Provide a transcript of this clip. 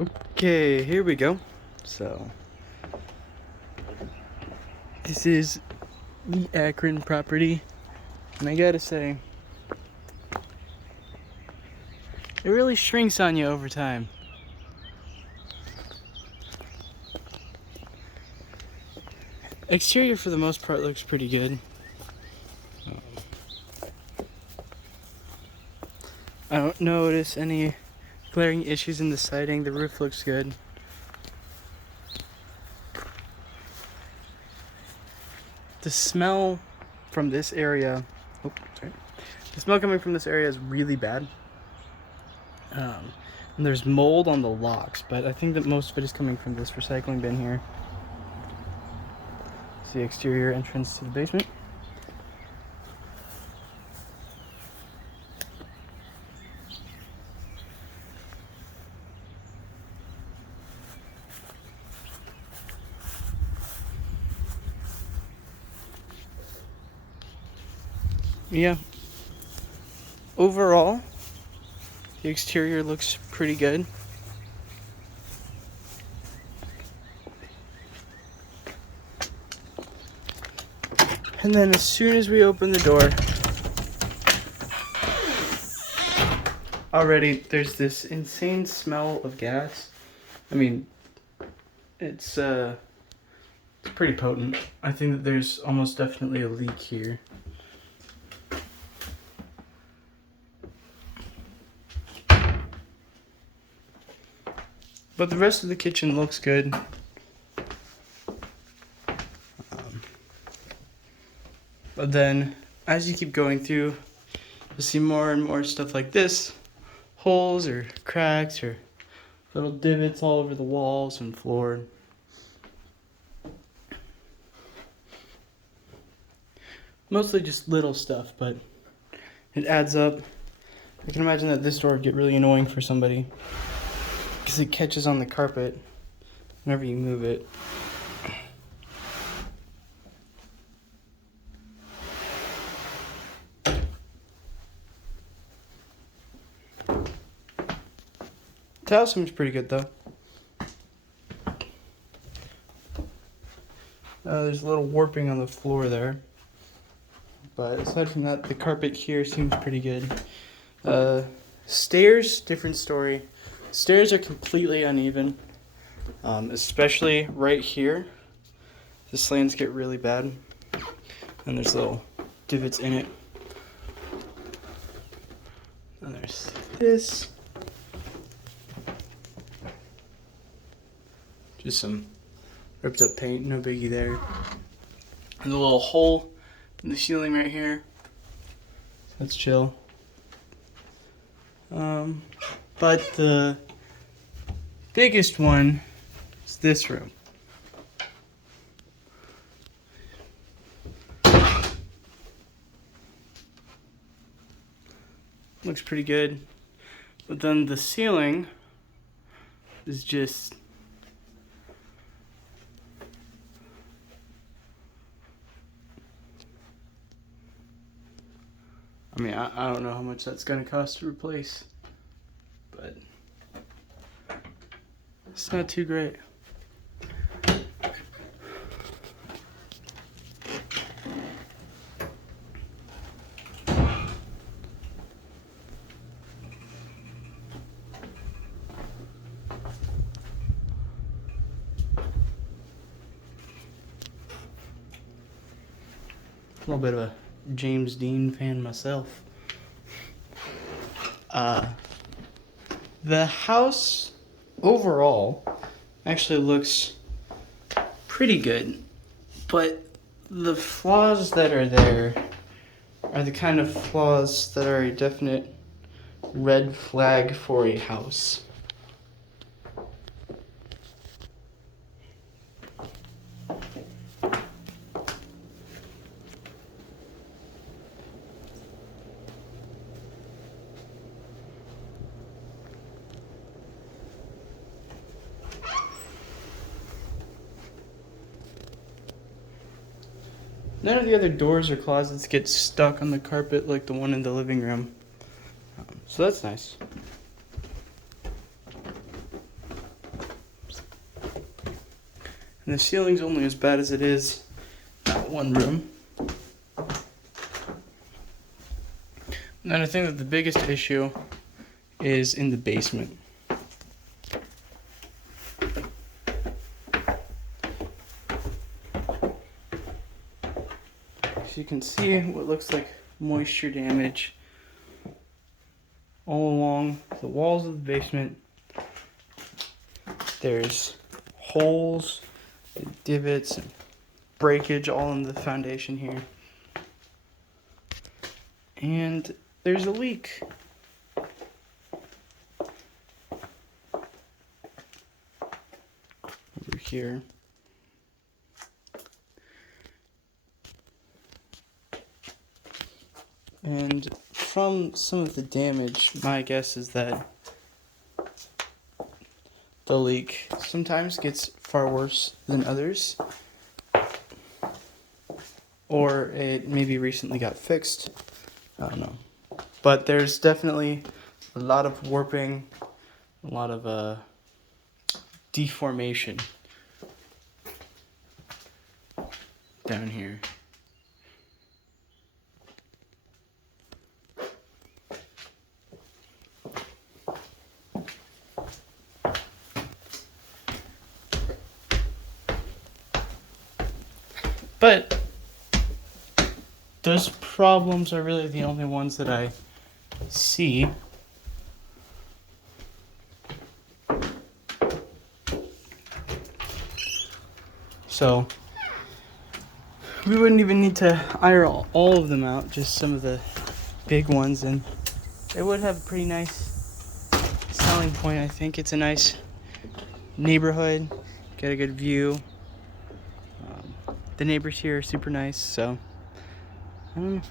Okay, here we go. So, this is the Akrn property, and I gotta say, it really shrinks on you over time. Exterior, for the most part, looks pretty good. I don't notice any glaring issues in the siding. The roof looks good. The smell from this area, the smell coming from this area is really bad. And there's mold on the locks, but I think that most of it is coming from this recycling bin here. It's the exterior entrance to the basement. Yeah, overall, the exterior looks pretty good. And then as soon as we open the door, already there's this insane smell of gas. I mean, it's pretty potent. I think that there's almost definitely a leak here. But the rest of the kitchen looks good. But then, as you keep going through, you'll see more and more stuff like this. Holes or cracks or little divots all over the walls and floor. Mostly just little stuff, but it adds up. I can imagine that this door would get really annoying for somebody because it catches on the carpet whenever you move it. The house seems pretty good though. There's a little warping on the floor there. But aside from that, the carpet here seems pretty good. Stairs, different story. Stairs are completely uneven, especially right here. The slants get really bad, and there's little divots in it. And there's this. Just some ripped up paint, no biggie there. And a little hole in the ceiling right here. That's chill. But the biggest one is this room. Looks pretty good. But then the ceiling is just I mean, I don't know how much that's going to cost to replace, but it's not too great. A little bit of a James Dean fan myself. The house overall actually looks pretty good, but the flaws that are there are the kind of flaws that are a definite red flag for a house. None of the other doors or closets get stuck on the carpet like the one in the living room. So that's nice. And the ceiling's only as bad as it is that one room. And I think that the biggest issue is in the basement. So you can see what looks like moisture damage all along the walls of the basement. There's holes and divots and breakage all in the foundation here. And there's a leak. Over here. And from some of the damage, my guess is that the leak sometimes gets far worse than others. Or it maybe recently got fixed. I don't know. But there's definitely a lot of warping, a lot of deformation down here. But those problems are really the only ones that I see. So we wouldn't even need to iron all of them out, just some of the big ones, and it would have a pretty nice selling point. I think it's a nice neighborhood, get a good view. The neighbors here are super nice, so I don't know.